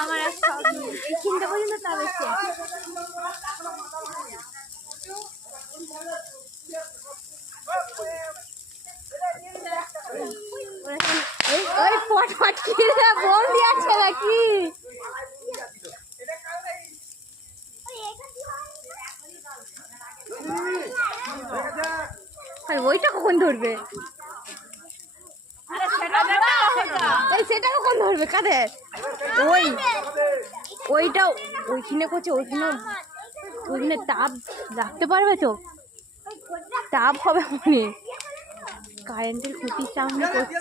আমার চিন্তা পর্যন্ত তা বেশি ওই ফটফট কি বোম দিয়েছে নাকি আর ওইটা কখন ধরবে সেটা কখন ধরবে কাদের ওইটা ওইখানে করছে ওইখানে তাপ রাখতে পারবে তো তাপ হবে মনে কারেন্টের খুঁটির সামনে করছে